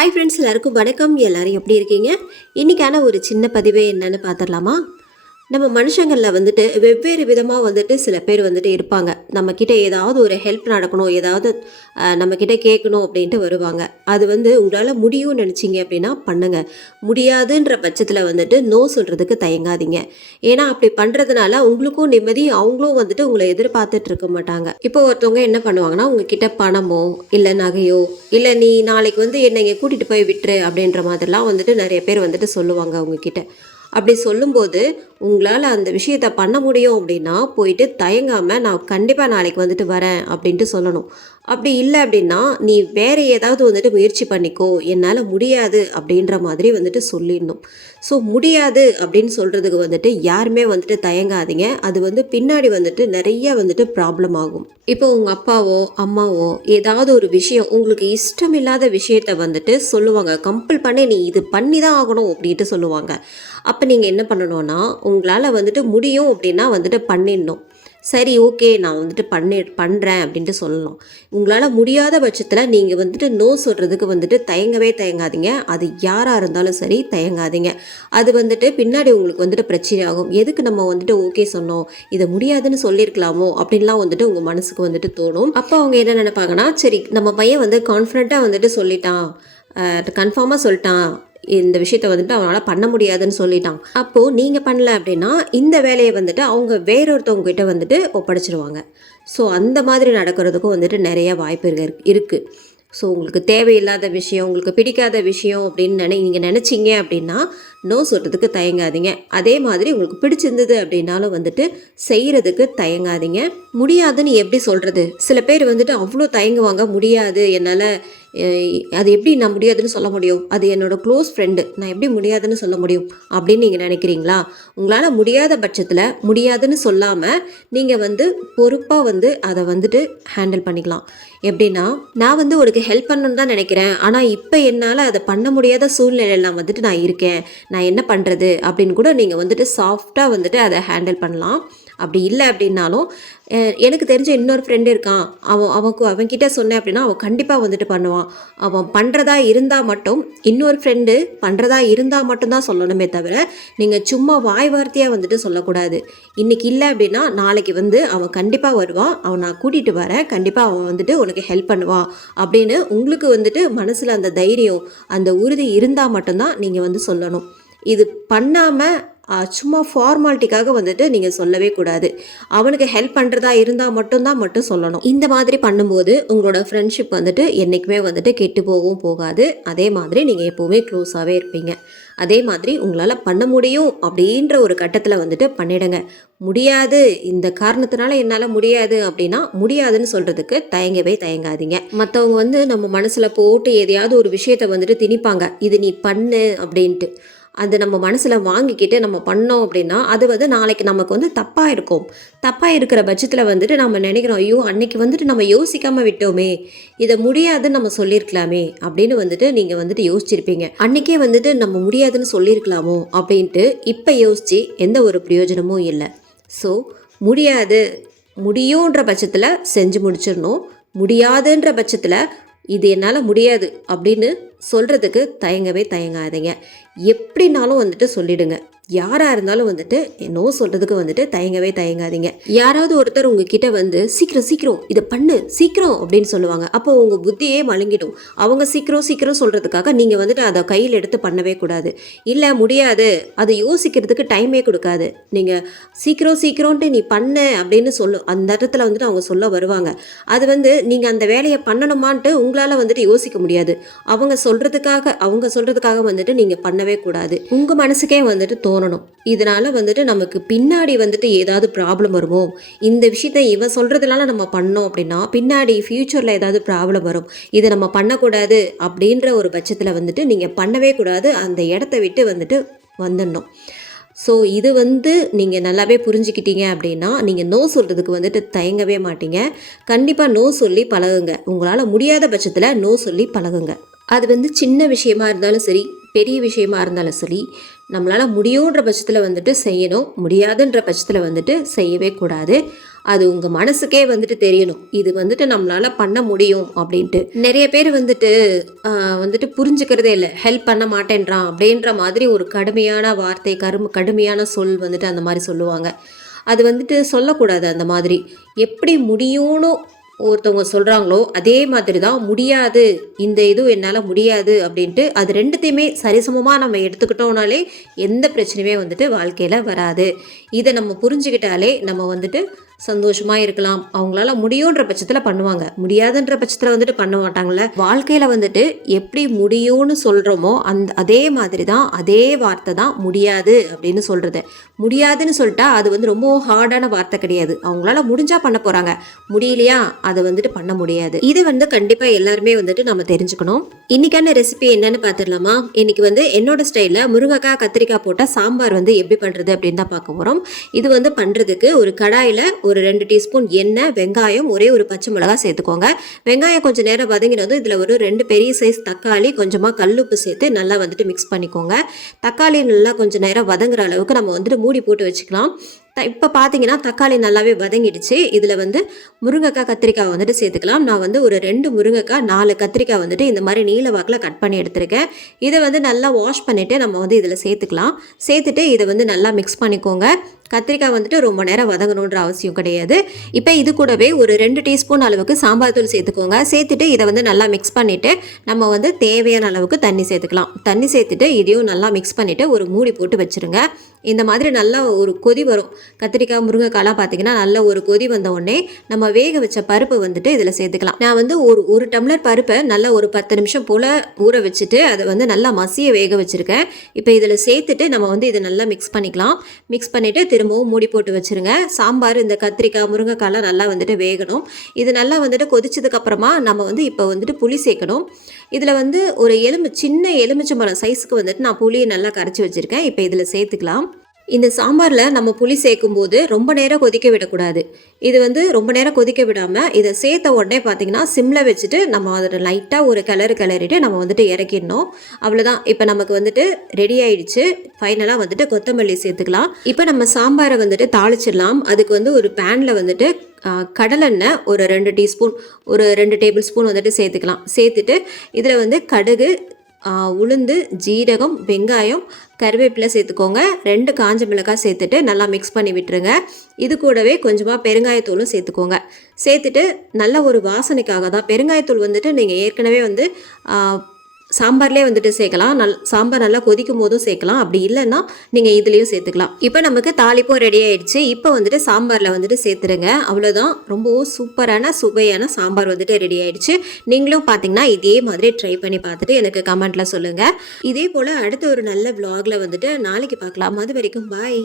Hi friends, எல்லாருக்கும் வணக்கம். எல்லோரும் எப்படி இருக்கீங்க? இன்றைக்கான ஒரு சின்ன பதிவே என்னென்னு பார்த்துடலாமா? நம்ம மனுஷங்களில் வந்துட்டு வெவ்வேறு விதமாக வந்துட்டு சில பேர் வந்துட்டு இருப்பாங்க. நம்மக்கிட்ட ஏதாவது ஒரு ஹெல்ப் நடக்கணும், ஏதாவது நம்மக்கிட்ட கேட்கணும் அப்படின்ட்டு வருவாங்க. அது வந்து உங்களால் முடியும்னு நினச்சிங்க அப்படின்னா பண்ணுங்கள். முடியாதுன்ற பட்சத்தில் வந்துட்டு நோ சொல்கிறதுக்கு தயங்காதீங்க. ஏன்னா அப்படி பண்ணுறதுனால உங்களுக்கும் நிம்மதி, அவங்களும் வந்துட்டு உங்களை எதிர்பார்த்துட்டு இருக்க மாட்டாங்க. இப்போ ஒருத்தவங்க என்ன பண்ணுவாங்கன்னா, உங்ககிட்ட பணமோ இல்லை நகையோ இல்லை நீ நாளைக்கு வந்து என்னை இங்கே கூட்டிகிட்டு போய் விட்டுரு அப்படின்ற மாதிரிலாம் வந்துட்டு நிறைய பேர் வந்துட்டு சொல்லுவாங்க உங்ககிட்ட. அப்படி சொல்லும்போது உங்களால் அந்த விஷயத்த பண்ண முடியும் அப்படின்னா போயிட்டு தயங்காமல் நான் கண்டிப்பாக நாளைக்கு வந்துட்டு வரேன் அப்படின்ட்டு சொல்லணும். அப்படி இல்லை அப்படின்னா நீ வேறு ஏதாவது வந்துட்டு முயற்சி பண்ணிக்கோ, என்னால் முடியாது அப்படின்ற மாதிரி வந்துட்டு சொல்லிடணும். ஸோ முடியாது அப்படின்னு சொல்கிறதுக்கு வந்துட்டு யாருமே வந்துட்டு தயங்காதீங்க. அது வந்து பின்னாடி வந்துட்டு நிறைய வந்துட்டு ப்ராப்ளம் ஆகும். இப்போ உங்கள் அப்பாவோ அம்மாவோ ஏதாவது ஒரு விஷயம் உங்களுக்கு இஷ்டமில்லாத விஷயத்த வந்துட்டு சொல்லுவாங்க. கம்பல் பண்ணி நீ இது பண்ணி தான் ஆகணும் அப்படின்ட்டு சொல்லுவாங்க. அப்போ நீங்கள் என்ன பண்ணணும்னா, உங்களால் வந்துட்டு முடியும் அப்படின்னா வந்துட்டு பண்ணிடணும். சரி, ஓகே, நான் வந்துட்டு பண்ணுறேன் அப்படின்ட்டு சொல்லலாம். உங்களால் முடியாத பட்சத்தில் நீங்கள் வந்துட்டு நோ சொல்கிறதுக்கு வந்துட்டு தயங்காதீங்க. அது யாராக இருந்தாலும் சரி தயங்காதீங்க. அது வந்துட்டு பின்னாடி உங்களுக்கு வந்துட்டு பிரச்சனை ஆகும். எதுக்கு நம்ம வந்துட்டு ஓகே சொன்னோம், இதை முடியாதுன்னு சொல்லியிருக்கலாமோ அப்படின்லாம் வந்துட்டு உங்கள் மனசுக்கு வந்துட்டு தோணும். அப்போ அவங்க என்ன நினைப்பாங்கன்னா, சரி நம்ம பையன் வந்து கான்ஃபிடண்ட்டாக வந்துட்டு சொல்லிட்டான், கன்ஃபார்மாக சொல்லிட்டான், இந்த விஷயத்த வந்துட்டு அவனால் பண்ண முடியாதுன்னு சொல்லிட்டான். அப்போது நீங்கள் பண்ணல அப்படின்னா இந்த வேலையை வந்துட்டு அவங்க வேறொருத்தவங்க கிட்ட வந்துட்டு ஒப்படைச்சிருவாங்க. ஸோ அந்த மாதிரி நடக்கிறதுக்கும் வந்துட்டு நிறைய வாய்ப்புகள் இருக்குது. ஸோ உங்களுக்கு தேவையில்லாத விஷயம், உங்களுக்கு பிடிக்காத விஷயம் அப்படின்னு நீங்கள் நினச்சிங்க அப்படின்னா நோ சொல்கிறதுக்கு தயங்காதீங்க. அதே மாதிரி உங்களுக்கு பிடிச்சிருந்தது அப்படின்னாலும் வந்துட்டு செய்கிறதுக்கு தயங்காதீங்க. முடியாதுன்னு எப்படி சொல்கிறது? சில பேர் வந்துட்டு அவ்வளோ தயங்குவாங்க. முடியாது, என்னால் அது எப்படி நான் முடியாதுன்னு சொல்ல முடியும், அது என்னோடய க்ளோஸ் ஃப்ரெண்டு, நான் எப்படி முடியாதுன்னு சொல்ல முடியும் அப்படின்னு நீங்கள் நினைக்கிறீங்களா? உங்களால் முடியாத பட்சத்தில் முடியாதுன்னு சொல்லாமல் நீங்கள் வந்து பொறுப்பாக வந்து அதை வந்துட்டு ஹேண்டில் பண்ணிக்கலாம். எப்படின்னா, நான் வந்து உனக்கு ஹெல்ப் பண்ணணுன்னு தான் நினைக்கிறேன், ஆனால் இப்போ என்னால் அதை பண்ண முடியாத சூழ்நிலையில் வந்துட்டு நான் இருக்கேன், நான் என்ன பண்ணுறது அப்படின்னு கூட நீங்கள் வந்துட்டு சாஃப்டாக வந்துட்டு அதை ஹேண்டில் பண்ணலாம். அப்படி இல்லை அப்படின்னாலும், எனக்கு தெரிஞ்ச இன்னொரு ஃப்ரெண்டு இருக்கான், அவன்கிட்ட சொன்னேன் அப்படின்னா அவன் கண்டிப்பாக வந்துட்டு பண்ணுவான், அவன் பண்ணுறதா இருந்தால் மட்டும், இன்னொரு ஃப்ரெண்டு பண்ணுறதா இருந்தால் மட்டும்தான் சொல்லணுமே தவிர நீங்கள் சும்மா வாய் வார்த்தையாக வந்துட்டு சொல்லக்கூடாது. இன்றைக்கி இல்லை அப்படின்னா நாளைக்கு வந்து அவன் கண்டிப்பாக வருவான், அவன் நான் கூட்டிகிட்டு வரேன், கண்டிப்பாக அவன் வந்துட்டு உனக்கு ஹெல்ப் பண்ணுவான் அப்படின்னு உங்களுக்கு வந்துட்டு மனசில் அந்த தைரியம், அந்த உறுதி இருந்தால் மட்டும்தான் நீங்கள் வந்து சொல்லணும். இது பண்ணாமல் சும்மா ஃபார்மாலிட்டிக்காக வந்துட்டு நீங்கள் சொல்லவே கூடாது. அவனுக்கு ஹெல்ப் பண்ணுறதா இருந்தால் மட்டும் சொல்லணும். இந்த மாதிரி பண்ணும்போது உங்களோட ஃப்ரெண்ட்ஷிப் வந்துட்டு என்றைக்குமே வந்துட்டு கெட்டு போகாது. அதே மாதிரி நீங்கள் எப்போவுமே க்ளோஸாகவே இருப்பீங்க. அதே மாதிரி உங்களால் பண்ண முடியும் அப்படின்ற ஒரு கட்டத்தில் வந்துட்டு பண்ணிடுங்க. முடியாது, இந்த காரணத்தினால என்னால் முடியாது அப்படின்னா முடியாதுன்னு சொல்கிறதுக்கு தயங்காதீங்க. மற்றவங்க வந்து நம்ம மனசில் போட்டு எதையாவது ஒரு விஷயத்தை வந்துட்டு திணிப்பாங்க, இது நீ பண்ணு அப்படின்ட்டு. அது நம்ம மனசில் வாங்கிக்கிட்டு நம்ம பண்ணோம் அப்படின்னா அது வந்து நாளைக்கு நமக்கு வந்து தப்பாக இருக்கிற பட்சத்தில் வந்துட்டு நம்ம நினைக்கிறோம், ஐயோ அன்னைக்கு வந்துட்டு நம்ம யோசிக்காமல் விட்டோமே, இதை முடியாதுன்னு நம்ம சொல்லியிருக்கலாமே அப்படின்னு வந்துட்டு நீங்கள் வந்துட்டு யோசிச்சிருப்பீங்க. அன்றைக்கே வந்துட்டு நம்ம முடியாதுன்னு சொல்லியிருக்கலாமோ அப்படின்ட்டு இப்போ யோசித்து எந்த ஒரு பிரயோஜனமும் இல்லை. ஸோ முடியுன்ற பட்சத்தில் செஞ்சு முடிச்சிடணும். முடியாதுன்ற பட்சத்தில் இது என்னால் முடியாது அப்படின்னு சொல்கிறதுக்கு தயங்காதீங்க. எப்படினாலும் வந்துட்டு சொல்லிடுங்க. யாராக இருந்தாலும் வந்துட்டு நோ சொல்கிறதுக்கு வந்துட்டு தயங்காதீங்க. யாராவது ஒருத்தர் உங்ககிட்ட வந்து சீக்கிரம் இதை பண்ணு சீக்கிரம் அப்படின்னு சொல்லுவாங்க. அப்போ உங்கள் புத்தியே மழுங்கிடும். அவங்க சீக்கிரம் சொல்கிறதுக்காக நீங்கள் வந்துட்டு அதை கையில் எடுத்து பண்ணவே கூடாது. இல்லை முடியாது, அதை யோசிக்கிறதுக்கு டைமே கொடுக்காது. நீங்கள் சீக்கிரம்ன்ட்டு நீ பண்ண அப்படின்னு அந்த இடத்துல வந்துட்டு அவங்க சொல்ல வருவாங்க. அது வந்து நீங்கள் அந்த வேலையை பண்ணணுமான்ட்டு உங்களால் வந்துட்டு யோசிக்க முடியாது. அவங்க சொல்கிறதுக்காக வந்துட்டு நீங்கள் பண்ணவே கூடாது. உங்கள் மனசுக்கே வந்துட்டு தோணும், இதனால வந்துட்டு நமக்கு பின்னாடி வந்துட்டு ஏதாவது ப்ராப்ளம் வருமோ, இந்த விஷயத்த இவன் சொல்கிறதுனால நம்ம பண்ணோம் அப்படின்னா பின்னாடி ஃப்யூச்சரில் ஏதாவது ப்ராப்ளம் வரும், இதை நம்ம பண்ணக்கூடாது அப்படின்ற ஒரு பட்சத்தில் வந்துட்டு நீங்கள் பண்ணவே கூடாது. அந்த இடத்த விட்டு வந்துட்டு வந்துடணும். ஸோ இது வந்து நீங்கள் நல்லாவே புரிஞ்சுக்கிட்டீங்க அப்படின்னா நீங்கள் நோ சொல்கிறதுக்கு வந்துட்டு தயங்கவே மாட்டீங்க. கண்டிப்பாக நோ சொல்லி பழகுங்க. உங்களால் முடியாத பட்சத்தில் நோ சொல்லி பழகுங்க. அது வந்து சின்ன விஷயமா இருந்தாலும் சரி, பெரிய விஷயமா இருந்தாலும் சரி, நம்மளால் முடியுன்ற பட்சத்தில் வந்துட்டு செய்யணும், முடியாதுன்ற பட்சத்தில் வந்துட்டு செய்யவே கூடாது. அது உங்கள் மனசுக்கே வந்துட்டு தெரியணும், இது வந்துட்டு நம்மளால் பண்ண முடியும் அப்படின்ட்டு. நிறைய பேர் வந்துட்டு புரிஞ்சுக்கிறதே இல்லை, ஹெல்ப் பண்ண மாட்டேன்றான் அப்படின்ற மாதிரி ஒரு கடுமையான வார்த்தை, கடுமையான சொல் வந்துட்டு அந்த மாதிரி சொல்லுவாங்க. அது வந்துட்டு சொல்லக்கூடாது. அந்த மாதிரி எப்படி முடியும்னு ஒருத்தவங்க சொல்கிறாங்களோ அதே மாதிரி தான் முடியாது, இந்த இதுவும் என்னால் முடியாது அப்படின்ட்டு அது ரெண்டுத்தையுமே சரிசமமாக நம்ம எடுத்துக்கிட்டோம்னாலே எந்த பிரச்சனையுமே வந்துட்டு வாழ்க்கையில் வராது. இதை நம்ம புரிஞ்சுக்கிட்டாலே நம்ம வந்துட்டு சந்தோஷமாக இருக்கலாம். அவங்களால முடியுன்ற பட்சத்தில் பண்ணுவாங்க, முடியாதுன்ற பட்சத்தில் வந்துட்டு பண்ண மாட்டாங்களே. வாழ்க்கையில் வந்துட்டு எப்படி முடியும்னு சொல்கிறோமோ அதே மாதிரி தான், அதே வார்த்தை தான் முடியாது அப்படின்னு சொல்கிறது. முடியாதுன்னு சொல்லிட்டா அது வந்து ரொம்ப ஹார்டான வார்த்தை கிடையாது. அவங்களால முடிஞ்சால் பண்ண போகிறாங்க, முடியலையா அதை வந்துட்டு பண்ண முடியாது. இது வந்து கண்டிப்பாக எல்லாருமே வந்துட்டு நம்ம தெரிஞ்சுக்கணும். இன்றைக்கான ரெசிபி என்னன்னு பார்த்துடலாமா? இன்றைக்கி வந்து என்னோட ஸ்டைலில் முருங்கைக்காய் கத்திரிக்காய் போட்ட சாம்பார் வந்து எப்படி பண்ணுறது அப்படின்னு தான் பார்க்க போகிறோம். இது வந்து பண்ணுறதுக்கு ஒரு கடாயில் ஒரு 2 டீஸ்பூன் எண்ணெய், வெங்காயம், ஒரே ஒரு பச்சை மிளகாய் சேர்த்துக்கோங்க. வெங்காயம் கொஞ்சம் நேரம் வதங்கினதும் இதில் ஒரு 2 பெரிய சைஸ் தக்காளி, கொஞ்சமாக கல்லுப்பு சேர்த்து நல்லா வந்துட்டு மிக்ஸ் பண்ணிக்கோங்க. தக்காளி நல்லா கொஞ்சம் நேரம் வதங்குற அளவுக்கு நம்ம வந்துட்டு மூடி போட்டு வச்சுக்கலாம். இப்போ பார்த்தீங்கன்னா தக்காளி நல்லாவே வதங்கிடுச்சு. இதில் வந்து முருங்கைக்காய் கத்திரிக்காய் வந்துட்டு சேர்த்துக்கலாம். நான் வந்து ஒரு 2 முருங்கைக்காய் 4 கத்திரிக்காய் வந்துட்டு இந்த மாதிரி நீல வாக்கில் கட் பண்ணி எடுத்துருக்கேன். இதை வந்து நல்லா வாஷ் பண்ணிவிட்டு நம்ம வந்து இதில் சேர்த்துக்கலாம். சேர்த்துட்டு இதை வந்து நல்லா மிக்ஸ் பண்ணிக்கோங்க. கத்திரிக்காய் வந்துட்டு ரொம்ப நேரம் வதங்கணுன்ற அவசியம் கிடையாது. இப்போ இது கூடவே ஒரு 2 டீஸ்பூன் அளவுக்கு சாம்பார் தூள் சேர்த்துக்கோங்க. சேர்த்துட்டு இதை வந்து நல்லா மிக்ஸ் பண்ணிவிட்டு நம்ம வந்து தேவையான அளவுக்கு தண்ணி சேர்த்துக்கலாம். தண்ணி சேர்த்துட்டு இதையும் நல்லா மிக்ஸ் பண்ணிவிட்டு ஒரு மூடி போட்டு வச்சுருங்க. இந்த மாதிரி நல்லா ஒரு கொதி வரும். கத்திரிக்காய் முருங்கைக்காய்லாம் பார்த்தீங்கன்னா நல்லா ஒரு கொதி வந்த உடனே நம்ம வேக வச்ச பருப்பு வந்துட்டு இதில் சேர்த்துக்கலாம். நான் வந்து ஒரு டம்ளர் பருப்பை நல்லா ஒரு 10 நிமிஷம் போல் ஊற வச்சுட்டு அதை வந்து நல்லா மசிய வேக வச்சுருக்கேன். இப்போ இதில் சேர்த்துட்டு நம்ம வந்து இதை நல்லா மிக்ஸ் பண்ணிக்கலாம். மிக்ஸ் பண்ணிவிட்டு திரும்பவும் மூடி போட்டு வச்சுருங்க. சாம்பார் இந்த கத்திரிக்காய் முருங்கைக்காய்லாம் நல்லா வந்துட்டு வேகணும். இது நல்லா வந்துட்டு கொதிச்சதுக்கப்புறமா நம்ம வந்து இப்போ வந்துட்டு புளி சேர்க்கணும். இதில் வந்து ஒரு சின்ன எலுமிச்சம்பழம் சைஸுக்கு வந்துட்டு நான் புளியை நல்லா கரைச்சி வச்சுருக்கேன். இப்போ இதில் சேர்த்துக்கலாம். இந்த சாம்பாரில் நம்ம புளி சேர்க்கும்போது ரொம்ப நேரம் கொதிக்க விடக்கூடாது. இது வந்து ரொம்ப நேரம் கொதிக்க விடாமல் இதை சேர்த்த உடனே பார்த்திங்கன்னா சிம்மில் வச்சுட்டு நம்ம அதில் லைட்டாக ஒரு கிளறிட்டு நம்ம வந்துட்டு இறக்கிடணும். அவ்வளோதான். இப்போ நமக்கு வந்துட்டு ரெடி ஆயிடுச்சு. ஃபைனலாக வந்துட்டு கொத்தமல்லி சேர்த்துக்கலாம். இப்போ நம்ம சாம்பாரை வந்துட்டு தாளிச்சிடலாம். அதுக்கு வந்து ஒரு பேனில் வந்துட்டு கடலெண்ணெய் ஒரு 2 டீஸ்பூன், ஒரு 2 டேபிள் ஸ்பூன் வந்துட்டு சேர்த்துக்கலாம். சேர்த்துட்டு இதில் வந்து கடுகு, உளுந்து, ஜீரகம், வெங்காயம், கருவேப்பிலை சேர்த்துக்கோங்க. 2 காஞ்ச மிளகாய் சேர்த்துட்டு நல்லா மிக்ஸ் பண்ணி விட்டுருங்க. இது கூடவே கொஞ்சமாக பெருங்காயத்தூளும் சேர்த்துக்கோங்க. சேர்த்துட்டு நல்ல ஒரு வாசனைக்காக தான். பெருங்காயத்தூள் வந்துட்டு நீங்கள் ஏற்கனவே வந்து சாம்பார்லேயே வந்துட்டு சேர்க்கலாம். சாம்பார் நல்லா கொதிக்கும் போதும் சேர்க்கலாம். அப்படி இல்லைன்னா நீங்கள் இதுலேயும் சேர்த்துக்கலாம். இப்போ நமக்கு தாளிப்பும் ரெடி ஆகிடுச்சு. இப்போ வந்துட்டு சாம்பாரில் வந்துட்டு சேர்த்துருங்க. அவ்வளோதான். ரொம்பவும் சூப்பரான சுவையான சாம்பார் வந்துட்டு ரெடி ஆகிடுச்சு. நீங்களும் பார்த்தீங்கன்னா இதே மாதிரி ட்ரை பண்ணி பார்த்துட்டு எனக்கு கமெண்ட்டில் சொல்லுங்கள். இதே போல் அடுத்த ஒரு நல்ல vlogல வந்துட்டு நாளைக்கு பார்க்கலாம். அது வரைக்கும் பாய்.